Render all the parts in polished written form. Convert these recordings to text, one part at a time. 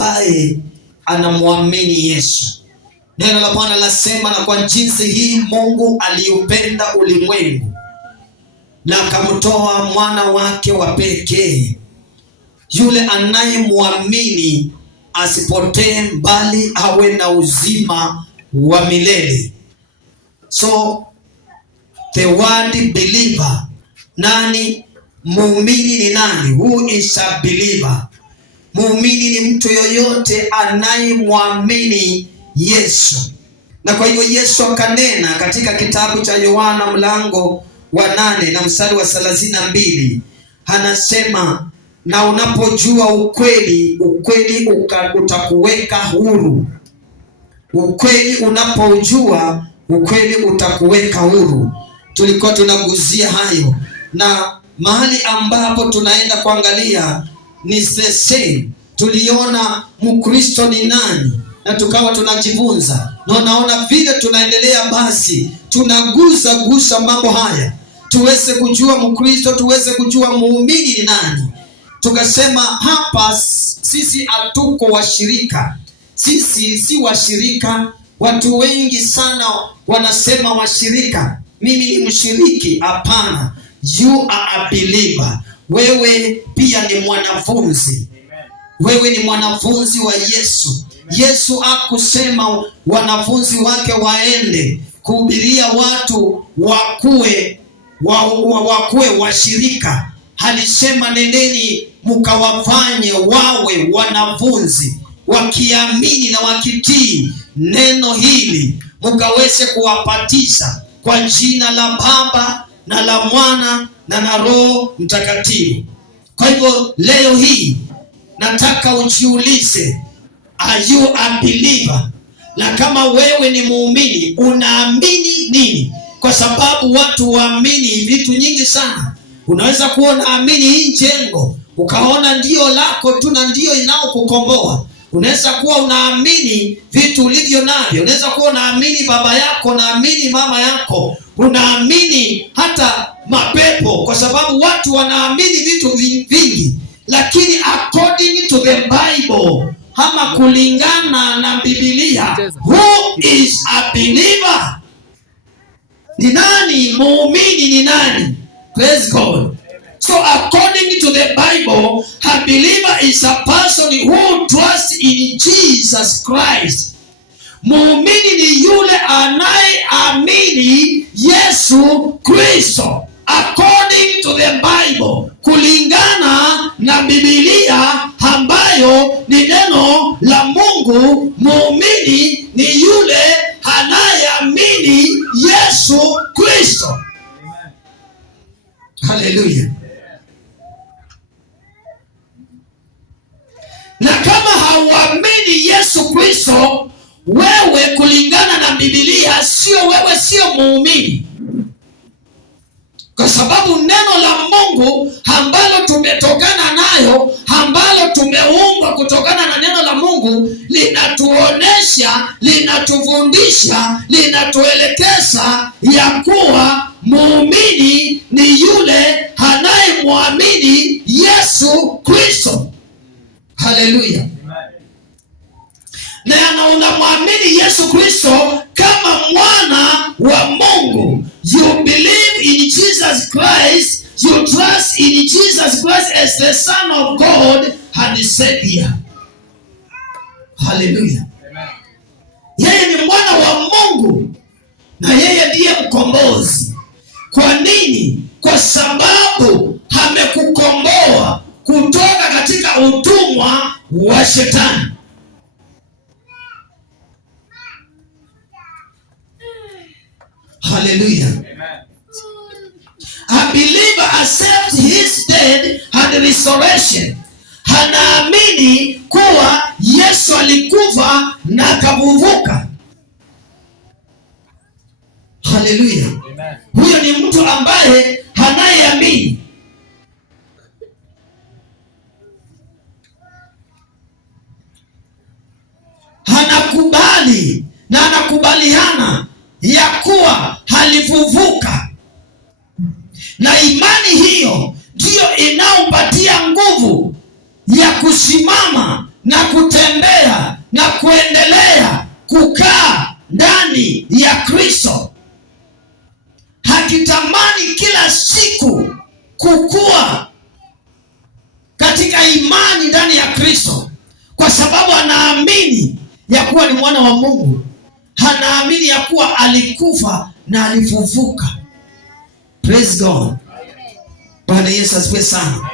ambaye anamwamini Yesu. Neno la Bwana lasema, na kwa jinsi hii Mungu aliupenda ulimwengu na akamtoa mwana wake wa pekee, yule anayemwamini asipotee, bali awe na uzima wa milele. So the word believer, nani? Muumini ni nani? Who is a believer? Muumini ni mtu yoyote anayemwamini Yesu. Na kwa hivyo Yesu akanena katika kitabu cha Yohana mlango wa 8 na mstari wa 32, anasema, na unapojua ukweli, ukweli utakuweka huru. Ukweli unapojua, ukweli utakuweka huru. Tulikuwa tunaguzia hayo, na mahali ambapo tunaenda kuangalia ni the same. Tuliona Mkristo ni nani na tukawa tunajifunza, na naona vile tunaendelea, basi tunagusa mambo haya tuweze kujua Mkristo, tuweze kujua muumini ni nani. Tukasema hapa sisi hatuko washirika, sisi si washirika. Watu wengi sana wanasema washirika, mimi ni mshiriki. Hapana, you are a believer. Wewe pia ni mwanafunzi. Wewe ni mwanafunzi wa Yesu. Yesu hakusema wanafunzi wake waende kuhubiria watu wakuwe washirika. Alisema nendeni mkawafanye wawe wanafunzi, wakiamini na wakitii neno hili, mkaweze kuwapatisha kwa jina la Baba na la Mwana na la Roho Mtakatifu. Kwa hivyo leo hii nataka ujiulize, are you a believer? Na kama wewe ni muumini, unaamini nini? Kwa sababu watu waamini vitu nyingi sana. Unaweza kuwa unaamini hii jengo, ukaona ndio lako tu na ndio inaokukomboa. Unaweza kuwa unaamini vitu ulivyo navyo. Unaweza kuwa unaamini baba yako, unaamini mama yako, unaamini hata mapepo, kwa sababu watu wanaamini vitu vingi. Lakini according to the Bible, ama kulingana na Biblia, who is a believer? Ni nani? Muumini ni nani? Praise God. So according to the Bible, a believer is a person who trusts in Jesus Christ. Muumini ni yule anayeamini Yesu Kristo. According to the Bible, kulingana na Biblia ambayo ni neno la Mungu, muumini ni yule anayeamini Yesu Kristo. Hallelujah. Na kama hauamini Yesu Kristo, wewe kulingana na Biblia wewe sio muumini. Kwa sababu neno la Mungu ambalo tumetokana nayo, ambalo tumeumbwa kutokana na neno la Mungu, linatuonesha, linatufundisha, linatuelekeza ya kuwa muumini ni yule anayemwamini Yesu Kristo. Haleluya. Na unamwamini Yesu Kristo kama mwana wa Mungu. You believe in Jesus Christ. You trust in Jesus Christ as the Son of God and the Savior. Hallelujah. Yeye ni mwana wa Mungu na yeye ndiye mkombozi. Kwa nini? Kwa sababu amekukomboa kutoka katika utumwa wa Shetani. Hallelujah. A believer accepts his death and resurrection. Anaamini kuwa Yesu alikufa na akafufuka. Hallelujah. Huyo ni mtu ambaye anayeamini. Anakubali na anakubaliana ya kuwa alifufuka, na imani hiyo ndiyo inayompatia nguvu ya kusimama na kutembea na kuendelea kukaa ndani ya Kristo, hakitamani kila siku kukua katika imani ndani ya Kristo, kwa sababu anaamini ya kuwa ni mwana wa Mungu, anaamini ya kuwa alikufa na alifufuka. Praise God. Bwana Yesu asifiwe sana.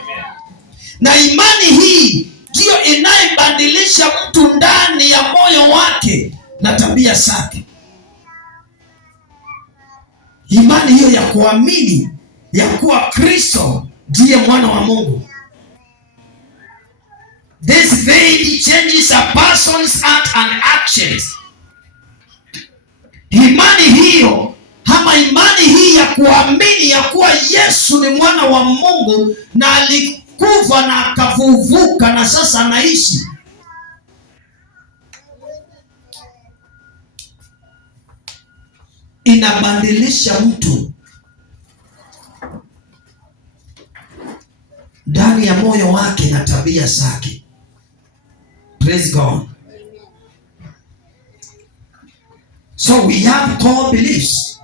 Na imani hii ndiyo inayebadilisha mtu ndani ya moyo wake na tabia zake. Imani hiyo ya kuamini ya kuwa Kristo ndiye mwana wa Mungu. This faith changes a person's heart and actions. Imani hiyo ama imani hii ya kuamini ya kuwa Yesu ni mwana wa Mungu na alikufa na akafufuka na sasa anaishi, inabadilisha mtu ndani ya moyo wake na tabia zake. Praise God. So we have core beliefs.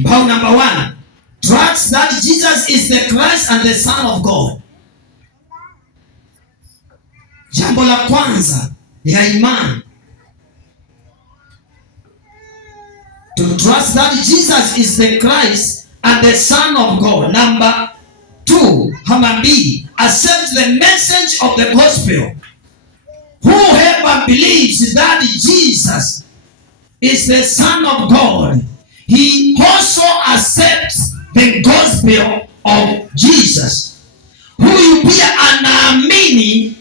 About number 1, trust that Jesus is the Christ and the Son of God. Jambo la kwanza ya imani, to trust that Jesus is the Christ and the Son of God. Number 2, accept the message of the gospel. Whoever believes that Jesus is the Son of God, he also accepts the gospel of Jesus. Huyu pia anaamini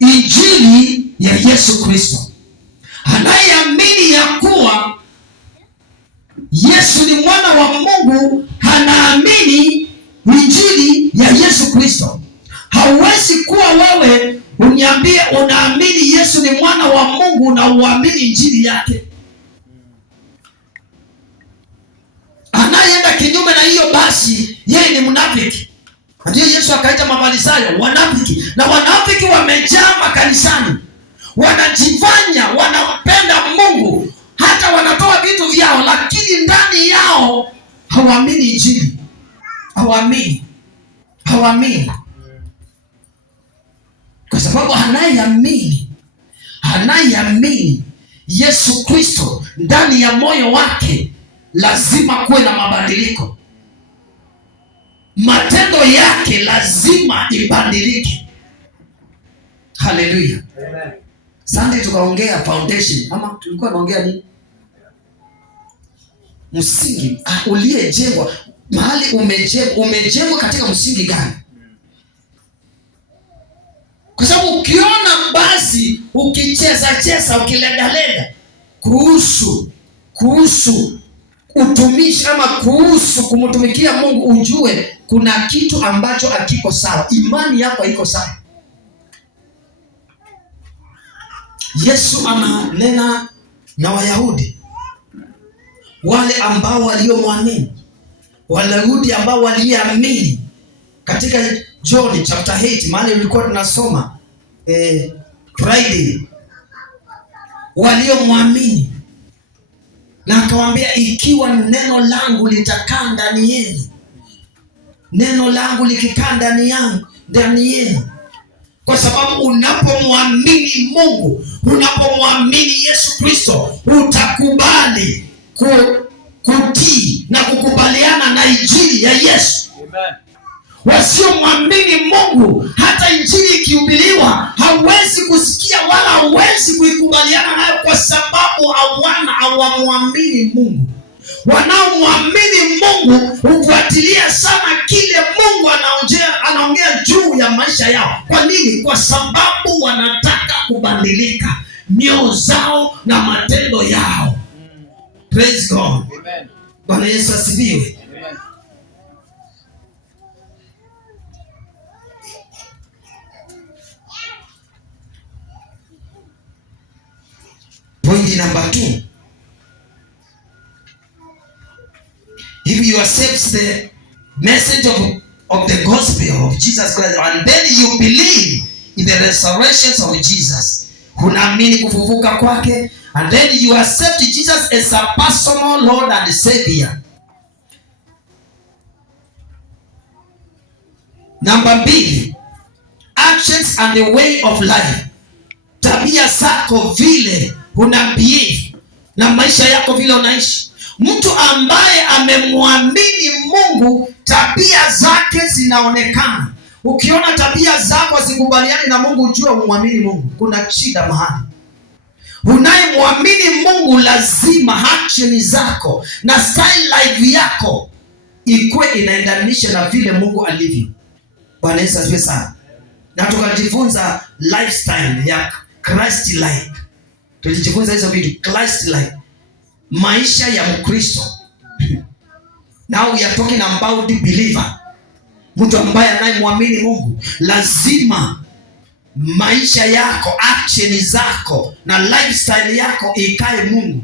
injili ya Yesu Kristo. Anayeamini ya kuwa Yesu ni mwana wa Mungu, anaamini injili ya Yesu Kristo. Hauwezi kuwa wewe uniambie unaamini Yesu ni mwana wa Mungu na uamini injili yake. Anayeenda kinyume na hiyo, basi yeye ni mnafiki. Ndio Yesu akaita mafarisayo wanafiki, na wanafiki wamejaa makanisani, wanajifanya wanampenda Mungu, hata wanatoa vitu vyao, lakini ndani yao hawaamini injili. Hawaamini. Kwa sababu anayeamini Yesu Kristo ndani ya moyo wake lazima kuwe na mabadiliko. Matendo yake lazima ibadilike. Haleluya. Amen. Sunday tukaongea foundation, ama tulikuwa tunaongea nini? Msingi uliyejengwa. Mahali umejengwa katika msingi gani? Kwa sababu ukiona basi ukicheza ukilegalega kuhusu utumishi ama kuhusu kumtumikia Mungu, ujue kuna kitu ambacho hakiko sawa. Imani yako haiko sawa. Yesu ananena na Wayahudi wale ambao waliomwamini, Wayahudi ambao waliamini katika John chapter 8, mahali tulikuwa tunasoma Friday, waliomwamini, na akawaambia ikiwa neno langu litakaa ndani yenu, neno langu likikaa ndani yenu. Kwa sababu unapomwamini Mungu, unapomwamini Yesu Kristo, utakubali kutii na kukubaliana na injili ya Yesu. Amen. Wasiomwamini Mungu, hata injili ikihubiriwa hawezi kusikia wala hawezi kuikubaliana nayo, kwa sababu hawamwamini Mungu. Wanaomwamini Mungu hufuatilia sana kile Mungu anaongea juu ya maisha yao. Kwa nini? Kwa sababu wanataka kubadilika mioyo zao na matendo yao. Praise God. Amen. Bwana Yesu asifiwe. Amen. Point number 2. If you accept message of the gospel of Jesus Christ, and then you believe in the resurrection of Jesus, unaamini kufufuka kwake, and then you accept Jesus as a personal Lord and Savior. Number 2, actions and the way of life. Tabia zako vile unabehave na maisha yako vile unaishi. Mtu ambaye amemwamini Mungu, tabia zake zinaonekana. Ukiona tabia zako zikubaliani na Mungu, ujue umwamini Mungu, kuna shida mahali. Unayemwamini Mungu lazima action zako na style life yako ikuwe inaendanisha na vile Mungu alivyo. Bwana Yesu asifiwe sana. Na tukajifunza lifestyle ya Christ like. Tulijifunza hizo vitu, Christ like, maisha ya Mkristo. Now we are talking about the believer. Mtu ambaye anayemwamini Mungu, lazima maisha yako, action zako na lifestyle yako ikae Mungu,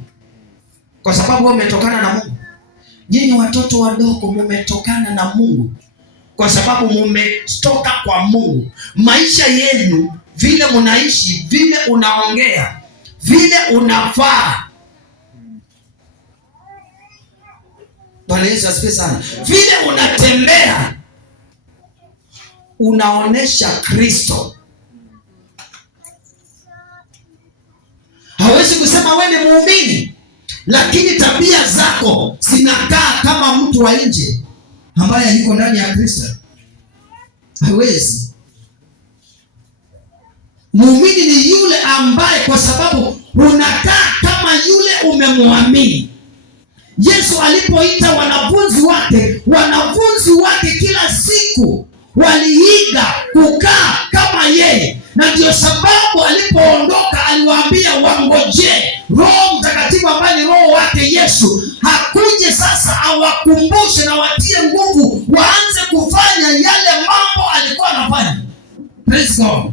kwa sababu wewe umetokana na Mungu. Nyinyi watoto wadogo mumetokana na Mungu, kwa sababu mumetoka kwa Mungu. Maisha yenu vile mnaishi, vile unaongea, vile unafaa, Bwana Yesu asifiwe sana, vile unatembea unaonesha Kristo. Hawezi kusema wewe ni muumini lakini tabia zako zinakaa kama mtu wa nje ambaye yuko ndani ya Kristo. Hawezi. Muumini ni yule ambaye kwa sababu unakaa kama yule umemwamini. Yesu alipoita wanafunzi wake kila siku waliiga kukaa kama yeye, na ndio sababu alipoondoka aliwaambia wangojee Roho Mtakatifu ambaye ni Roho wake Yesu hakuje sasa awakumbushe na watie nguvu waanze kufanya yale mambo alikuwa anafanya. Praise God.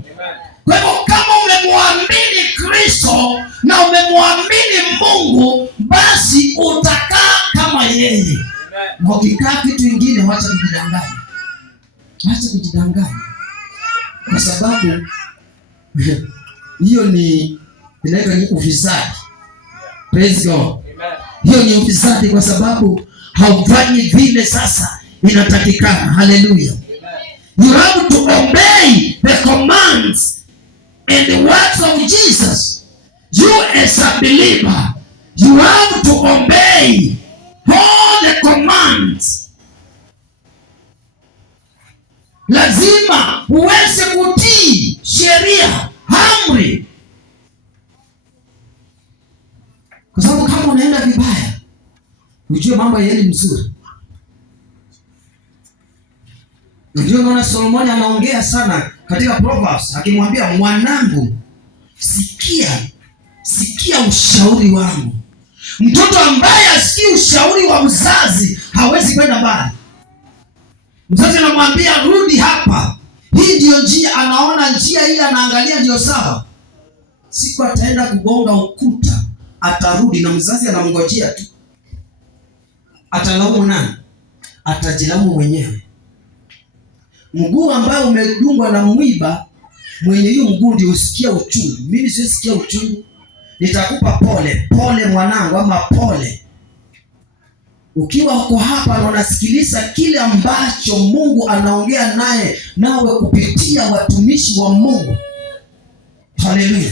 Kwa hivyo kama umemwamini Kristo na umemwamini Mungu, basi utakaa kama yeye. Ukikaa kitu kingine, wacha kujidanganya. Acha kujidanganya, kwa sababu hiyo ni inaitwa ni ufisadi. Praise God. Hiyo ni ufisadi, kwa sababu haufanyi vile sasa inatakikana. Hallelujah. You have to obey the commands and the words of Jesus. You as a believer, you have to obey all the commands. Lazima uweze kutii sheria, amri. Kwa sababu kama unaenda vibaya, ujue mambo yaendi mzuri. Ndio unaona Solomon anaongea sana katika Proverbs akimwambia, mwanangu, sikia ushauri wangu. Mtoto ambaye asikii ushauri wa mzazi hawezi kwenda mbali. Mzazi anamwambia rudi hapa, hii ndio njia, anaona njia ile anaangalia ndio sawa. Siku ataenda kugonga ukuta, atarudi na mzazi anamngojea tu. Atalaumu nani? Atajilaumu mwenyewe. Mguu ambao umedungwa na mwiba, mwenye hiyo mguu ndio usikia uchungu. Mimi siwesikia uchungu. Nitakupa pole mwanangu, ama pole. Ukiwa uko hapa na unasikiliza kile ambacho Mungu anaongea nawe kupitia watumishi wa Mungu. Haleluya.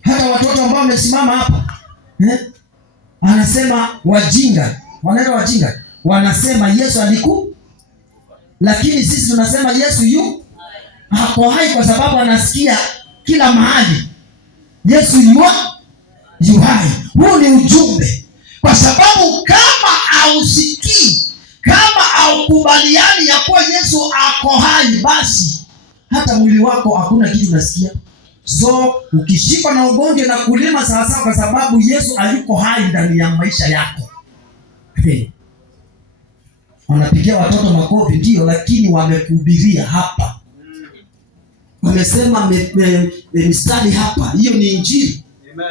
Hata watoto ambao wamesimama hapa, anasema wajinga, wanaenda wajinga, wanasema Yesu alikufa. Lakini sisi tunasema Yesu hako hai, kwa sababu anasikia kila mahali Yesu yu hai. Huu ni ujumbe, kwa sababu kama hausikii, kama haukubaliani ya kuwa Yesu ako hai, basi hata mwili wako hakuna kitu unasikia. So ukishikwa na ugonjwa na kulima sawasawa, kwa sababu Yesu hayuko hai ndani ya maisha yako. Wanapigia watoto makofi ndio, lakini wamekuhubiria hapa, wamesema mistari hapa, hiyo ni injili. Amen.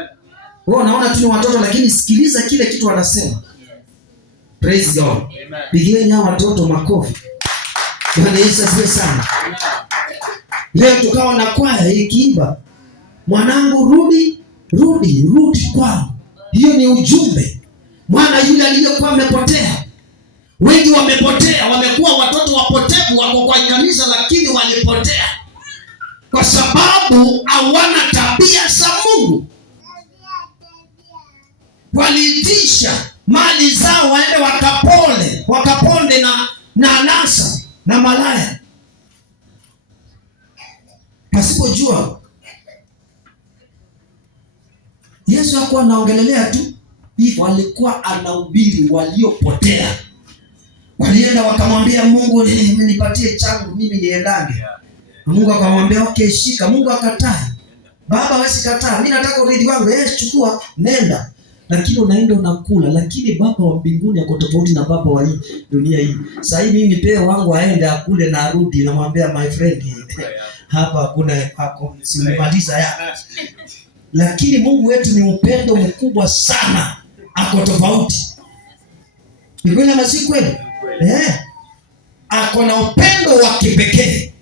Wewe unaona tu ni watoto, lakini sikiliza kile kitu wanasema. Praise God. Amen. Pigieni hao watoto makofi. Bwana Yesu asifiwe sana. Leo tukawa na kwaya ikiimba, mwanangu rudi, rudi, rudi kwangu. Hiyo ni ujumbe. Mwana yule aliyekuwa amepotea. Wengi wamepotea, wamekuwa watoto wapotevu, wako kwa kanisa lakini walipotea kwa sababu hawana tabia za Mungu. Waliitisha mali zao waende wakaponde na anasa na malaya, pasipojua Yesu hakuwa anaongelelea tu hivyo, alikuwa anahubiri waliopotea. Walienda wakamwambia Mungu, nipatie changu mimi niendange. Mungu akamwambia okay, shika. Mungu akataa. Baba hawezi kataa. Mimi nataka urithi wangu. Chukua, nenda. Lakini unaenda unakula. Lakini Baba wa mbinguni ako tofauti na baba wa hii dunia hii. Sasa hivi mimi nipe wangu aende akule na arudi, namwambia my friend, hapa hakuna pako, simaliza ya. Lakini Mungu wetu ni upendo mkubwa sana. Ako tofauti. Ni kweli ama si kweli? Ako na upendo wa kipekee.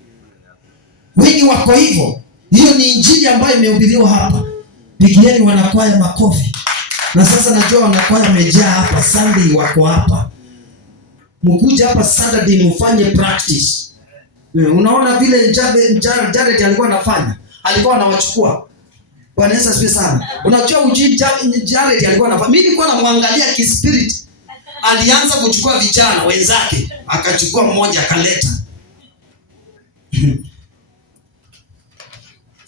Wengi wako hivyo. Hiyo ni injili ambayo imehubiriwa hapa. Pigieni wanakwaya makofi. Na sasa najua wanakwaya wamejaa hapa. Sunday wako hapa. Mkuja hapa Saturday mufanye practice. Unaona vile Jared alikuwa anafanya. Alikuwa anawachukua. Bwana Yesu asifiwe sana. Unajua ujui Jared alikuwa anafanya. Mimi nilikuwa namwangalia kispirit. Alianza kuchukua vijana wenzake, akachukua mmoja akaleta.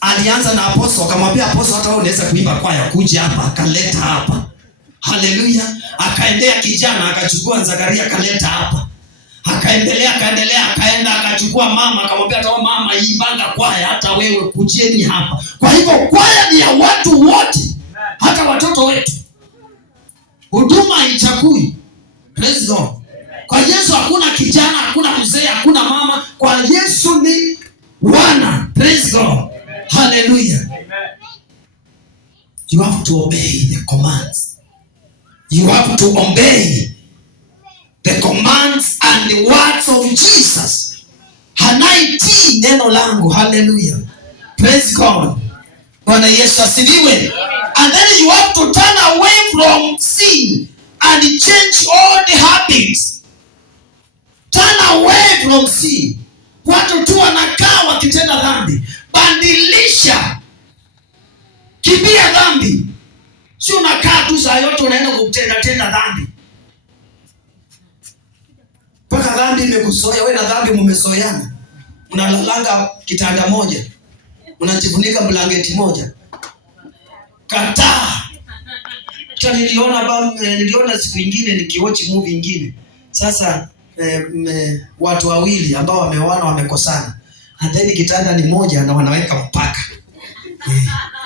Alianza na Apostle, akamwambia Apostle, hata wewe unaweza kuimba kwaya, kuja hapa, akaleta hapa. Haleluya. Akaendea kijana, akachukua Zakaria akaleta hapa. Akaendelea, akaenda akachukua mama, akamwambia hata wewe mama imbanga kwaya, hata wewe kujeni hapa. Kwa hivyo kwaya ni ya watu wote, hata watoto wetu. Huduma haichagui. Praise God. Kwa Yesu hakuna kijana, hakuna mzee, hakuna mama. Kwa Yesu ni wana. Praise God. Hallelujah. You have to obey the commands. You have to obey the commands and the words of Jesus. Hanaitii neno langu. Hallelujah. Praise God. Bwana Yesu asifiwe. And then you have to turn away from sin and change all the habits. Turn away from sin. Watu tu wanakaa wakitenda dhambi. Badilisha. Kimbia dhambi. Si unakaa tu saa yote unaenda kutenda dhambi. Paka dhambi imekusoea, wewe na dhambi mmesoeana. Unalalanga kitanda moja. Unajifunika blanketi moja. Kataa. Niliona siku nyingine nikiwatch movie nyingine. Sasa watu wawili ambao wameoana wamekosana. And then kitanda ni moja na wanaweka mpaka.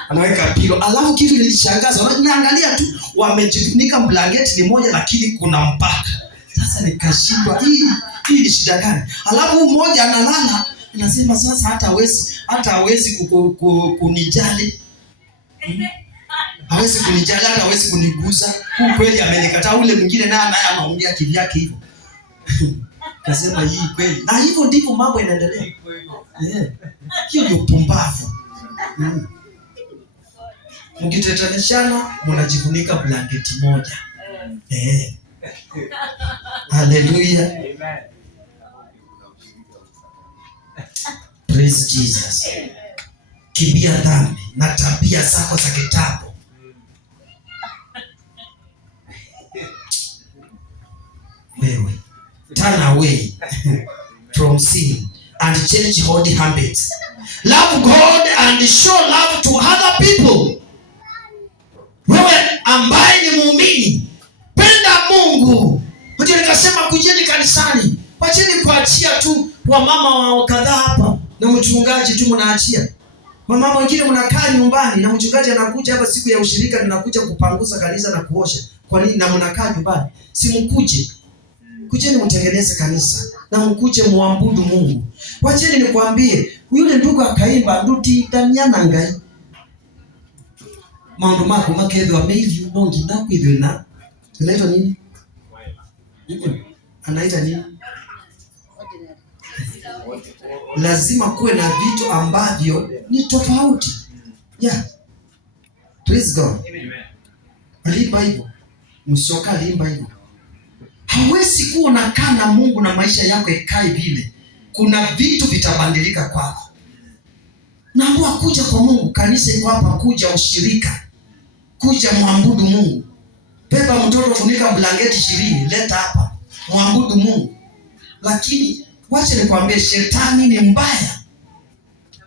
Wanaweka pilo. Alafu kitu nilishangaza, unaangalia tu wamejifunika blanketi ni moja lakini kuna mpaka. Sasa nikashindwa hii ni shida gani? Alafu mmoja analala anasema sasa hata hawezi kunijali. Hawezi kunijali, hata hawezi kunigusa. Kweli amenikataa. Ule mwingine naye anaongea kivyake hivyo. Nasema hii kweli. Na hivyo ndivyo mambo yanaendelea. Hiyo ni upumbavu. Mkitetanishana mnajifunika blanketi moja. Hallelujah. Amen. Praise Jesus. Kimbia dhambi na tabia zako za kitabu. Wewe turn away from sin and change holy habits. Love God and show love to other people. Wewe ambaye ni muumini, penda Mungu. Ndio nikasema kujeni kanisani. Wacheni kuachia tu wamama wa kadhaa hapa na mchungaji tu mnaachia. Mama wengine mnakaa nyumbani na mchungaji anakuja hapa siku ya ushirika, mnakuja kupanguza kanisa na kuosha. Kwa nini na mnakaa nyumbani? Si mkuje. Kujeni mtengeneze kanisa na mkuje muabudu Mungu. Wacheni nikwambie, yule ndugu akaimba nduti danyana ngai. Maundu mako makedho ameivu bongi na kwidho na. Anaitwa nini? Anaita nini? Lazima kuwe na vitu ambavyo ni tofauti. Yeah. Praise God. Limba hivyo. Msioka limba hivyo. Hawezi kuwa unakaa na Mungu na maisha yako ikae vile. Kuna vitu vitabadilika kwako. Naamua kuja kwa Mungu, kanisa iko hapa, kuja ushirika. Kuja muabudu Mungu. Beba mtoto, funika blanketi 20, leta hapa. Muabudu Mungu. Lakini wacha nikwambie, shetani ni mbaya.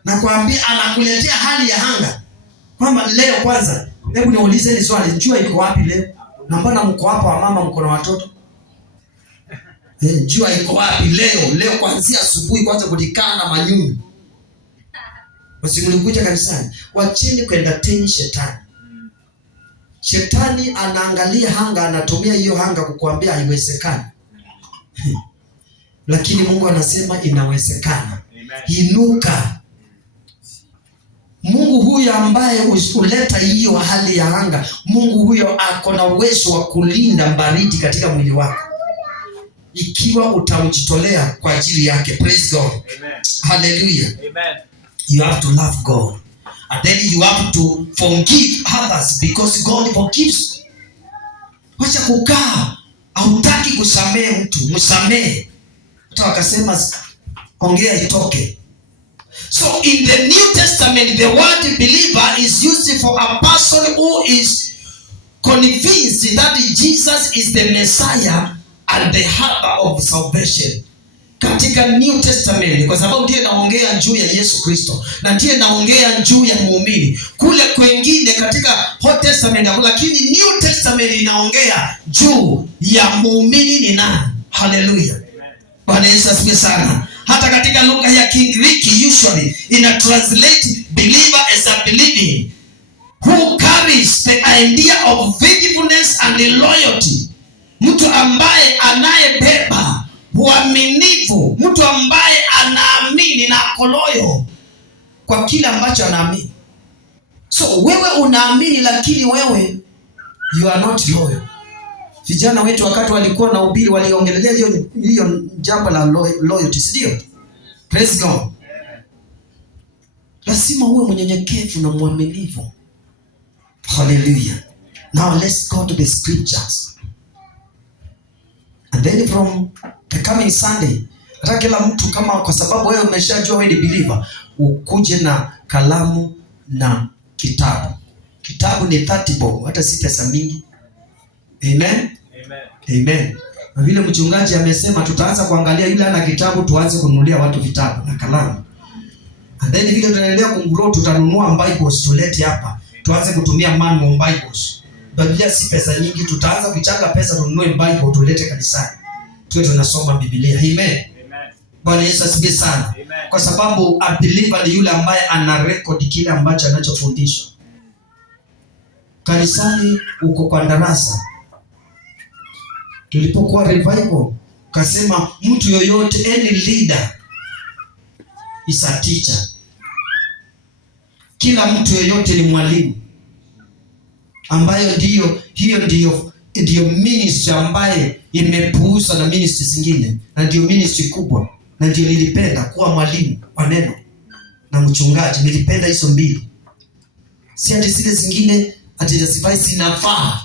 Nakwambia anakuletea hali ya hanga. Kwamba leo kwanza, hebu niulize ni swali, jua iko wapi leo? Na mbona mko hapa wamama, mko na watoto? Jua iko wapi leo? Leo kuanzia asubuhi kwanza kulikana na manyunyu. Msimlikuja kanisani. Wacheni kuentertain shetani. Shetani anaangalia hanga, anatumia hiyo hanga kukuambia haiwezekani. Lakini Mungu anasema inawezekana. Inuka. Mungu huyo ambaye uleta hiyo hali ya hanga, Mungu huyo ako na uwezo wa kulinda baridi katika mwili wako, ikiwa utamjitolea kwa ajili yake. Praise God. Amen. Hallelujah. Amen. You have to love God. And then you have to forgive others because God forgives. Wacha kukaa hautaki kusamehe mtu, msamehe. Hata wakasema ongea itoke. So in the New Testament, the word believer is used for a person who is convinced that Jesus is the Messiah and the harbor of salvation. Katika New Testament, kwa sababu ndiye naongea juu ya Yesu Kristo na ndiye naongea juu ya muumini. Kule kwengine katika Old Testament, lakini New Testament inaongea juu ya muumini ni nani. Hallelujah. Bwana Yesu asifiwe sana. Hata katika lugha ya Kigiriki usually ina translate believer as a believing who carries the idea of faithfulness and loyalty. Mtu ambaye anayebeba uaminifu, mtu ambaye anaamini na koloyo kwa kile ambacho anaamini. So wewe unaamini lakini wewe you are not loyal. Vijana wetu wakati walikuwa na ubiri waliongelelea hiyo jambo la loyalty, si ndio? Praise God. Lazima uwe mnyenyekevu na mwaminifu. Hallelujah. Now let's go to the scriptures. And then from the coming Sunday, hata kila mtu kama, kwa sababu wewe umeshajua wewe ni believer, ukuje na kalamu na kitabu. Kitabu ni 30 bob, hata si pesa mingi. Amen. Amen. Amen. Na vile mchungaji amesema tutaanza kuangalia yule ana kitabu, tuanze kununulia watu vitabu na kalamu. And then vile tunaendelea kugrow, tutanunua Bibles tulete hapa. Tuanze kutumia manual Bibles. Biblia si pesa nyingi, tutaanza kuchanga pesa tununue Bible tulete kanisani. Tuwe tunasoma Biblia. Amen. Amen. Bwana Yesu asifiwe sana. Amen. Kwa sababu a believer ni yule ambaye ana record kile ambacho anachofundishwa. Kanisani uko kwa darasa. Tulipokuwa revival, kasema mtu yoyote, any leader is a teacher. Kila mtu yoyote ni mwalimu, ambayo ndiyo ministry ambaye imepuuza na ministry zingine, na ndiyo ministry kubwa, na ndiyo nilipenda kuwa mwalimu wa neno na mchungaji. Nilipenda hizo mbili. Si ati zile zingine ati zinafaa.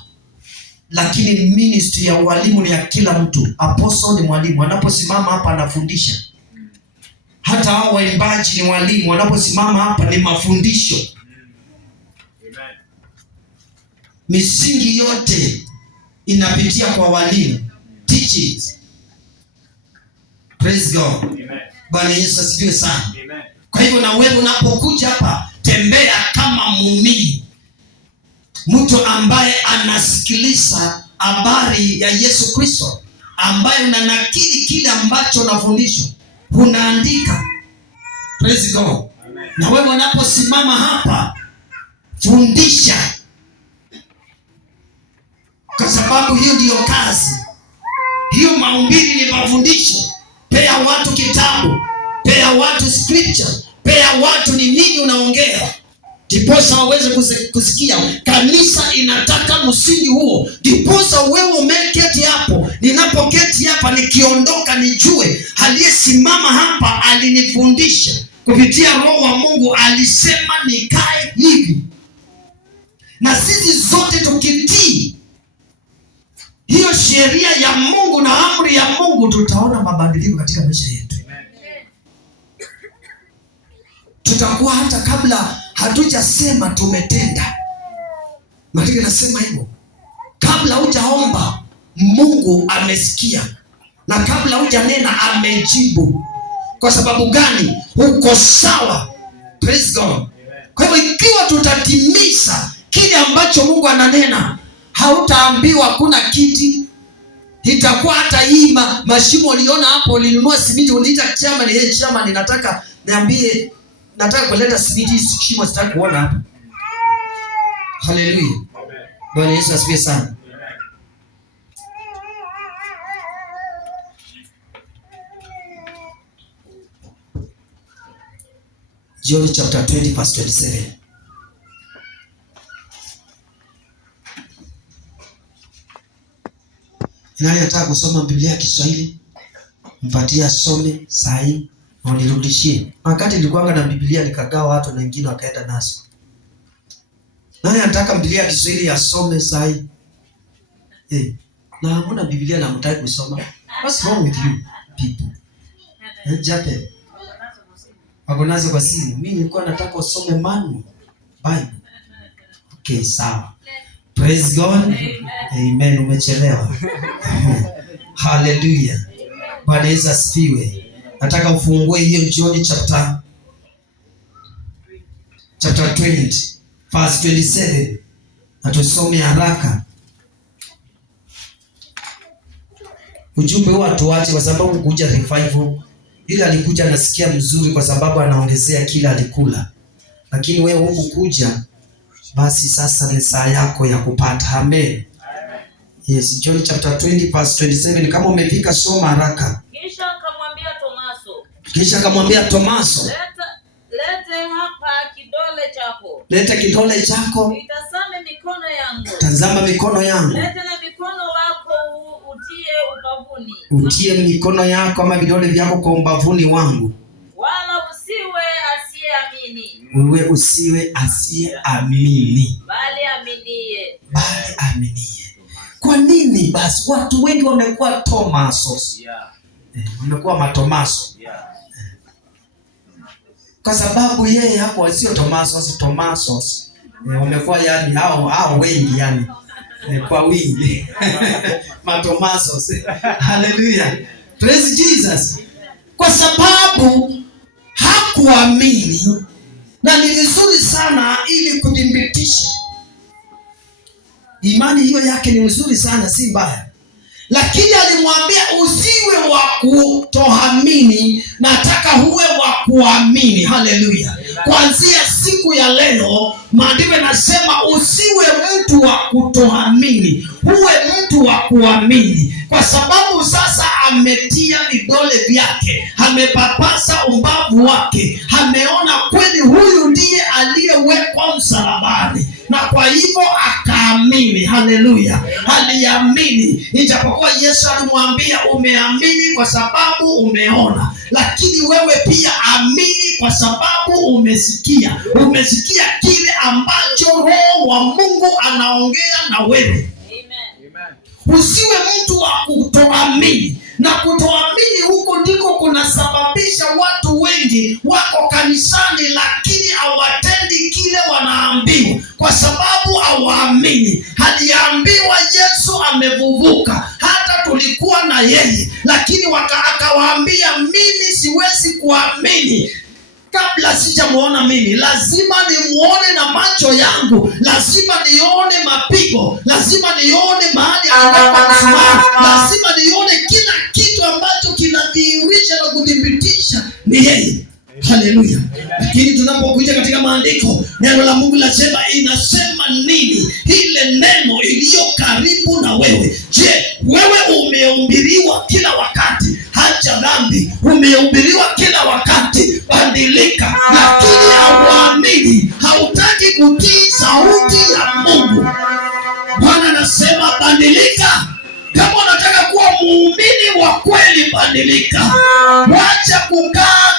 Lakini ministry ya walimu ni ya kila mtu. Apostle ni mwalimu, anaposimama hapa anafundisha. Hata hao waimbaji ni walimu, wanaposimama hapa ni mafundisho. Amen. Misingi yote inapitia kwa walimu. Teachings. Praise God. Amen. Bwana Yesu asifiwe sana. Amen. Kwa hivyo na wewe unapokuja hapa, tembea kama muumini. Mtu ambaye anasikiliza habari ya Yesu Kristo, ambaye unanakili kile ambacho unafundishwa, unaandika. Praise God. Amen. Na wewe unaposimama hapa, fundisha. Kwa sababu hiyo ndiyo kazi. Hiyo mahubiri ni mafundisho. Pea watu kitabu, pea watu scripture, pea watu ni nini unaongea. Diposa waweze kusikia. Kanisa inataka msingi huo. Diposa wewe umeketi hapo, ninapoketi hapa nikiondoka nijue aliyesimama hapa alinifundisha kupitia Roho wa Mungu, alisema nikae hivi. Na sisi zote tukitii hiyo sheria ya Mungu na amri ya Mungu, tutaona mabadiliko katika maisha yetu. Tutakuwa hata kabla hatujasema tumetenda. Maandiko yanasema hivyo. Kabla hujaomba Mungu amesikia, na kabla hujanena amejibu. Kwa sababu gani? Uko sawa. Praise God. Kwa hivyo ikiwa tutatimiza kile ambacho Mungu ananena, hautaambiwa hakuna kiti. Itakuwa hata hii mashimo uliona hapo, ulinunua simiti, uliita chama ni chama, ninataka niambie, nataka kuleta simiti, shimo sitaki kuona hapo. Haleluya. Bwana Yesu asifiwe sana. John chapter 20 verse 27. Nani anataka kusoma Biblia ya Kiswahili? Mpatie asome saa hii na unirudishie. Wakati nilikuwa na Biblia nikagawa watu na wengine wakaenda nazo. Nani anataka Biblia ya Kiswahili asome saa hii? Na hamna Biblia na mtaki kusoma. What's wrong with you people? Jape. Wako nazo kwa simu. Mimi nilikuwa nataka usome manual Bible. Okay, sawa. Praise God. Amen. Umechelewa. Hallelujah. Bwana Yesu asifiwe. Nataka ufungue hiyo John chapter 20 verse 27. Na tusome haraka. Ujumbe huu atuache kwa sababu kuja revival. Ila alikuja nasikia mzuri kwa sababu anaongezea kila alikula. Lakini wewe huku kuja, basi sasa ni saa yako ya kupata. Amen. Yes, John chapter 20 verse 27. Kama umefika soma haraka. Kisha akamwambia Tomaso, lete hapa kidole chako. Leta kidole chako. Nitazame mikono yangu. Tazama mikono yangu. Leta na mikono wako utie ubavuni. Utie mikono yako ama vidole vyako kwa ubavuni wangu. Wala usiwe asiyeamini. Wewe usiwe asiyeamini, bali aminie. Bali aminie. Kwa nini basi watu wengi wamekuwa Tomasos? Wamekuwa matomaso. Kwa sababu yeye hapo sio Tomasos, Tomasos. Wamekuwa yani hao wengi yani. Kwa wingi. Matomasos. Hallelujah. Praise Jesus. Kwa sababu hakuamini, na ni vizuri sana ili kudhibitisha imani hiyo yake. Ni nzuri sana, si mbaya. Lakini alimwambia usiwe wa kutoamini, nataka uwe wa kuamini. Haleluya. Kuanzia siku ya leo maandiko yanasema usiwe mtu wa kutoamini, uwe mtu wa kuamini. Kwa sababu sasa ametia vidole vyake, amepapasa umbavu wake, ameona kweli huyu ndiye aliyewekwa msalabani, na kwa hivyo akaamini. Haleluya. Aliamini. Ijapokuwa Yesu alimwambia umeamini kwa sababu umeona, lakini wewe pia amini kwa sababu umesikia. Umesikia kile ambacho Roho wa Mungu anaongea na wewe. Amen. Usiwe mtu wa kutoamini. Na kutoamini huko ndiko kunasababisha watu wengi wako kanisani lakini hawatendi kile wanaambiwa, kwa sababu hawaamini. Aliambiwa Yesu amevuvuka, hata tulikuwa na yeye, lakini akawaambia mimi siwezi kuamini kabla sijamuona mimi. Lazima nimuone na macho yangu, lazima nione mapigo, lazima nione mahali anaposimama, lazima nione kila kitu ambacho kinadhihirisha na kudhibitisha ni yeye. Haleluya. Lakini tunapokuja katika maandiko, neno la Mungu inasema nini? Ile neno iliyo karibu na wewe. Je, wewe umehubiriwa kila wakati acha dhambi? Umehubiriwa kila wakati badilika, lakini hauamini, hautaki kutii sauti ya Mungu. Bwana anasema badilika. Kama unataka kuwa muumini wa kweli, badilika. Wacha kukaa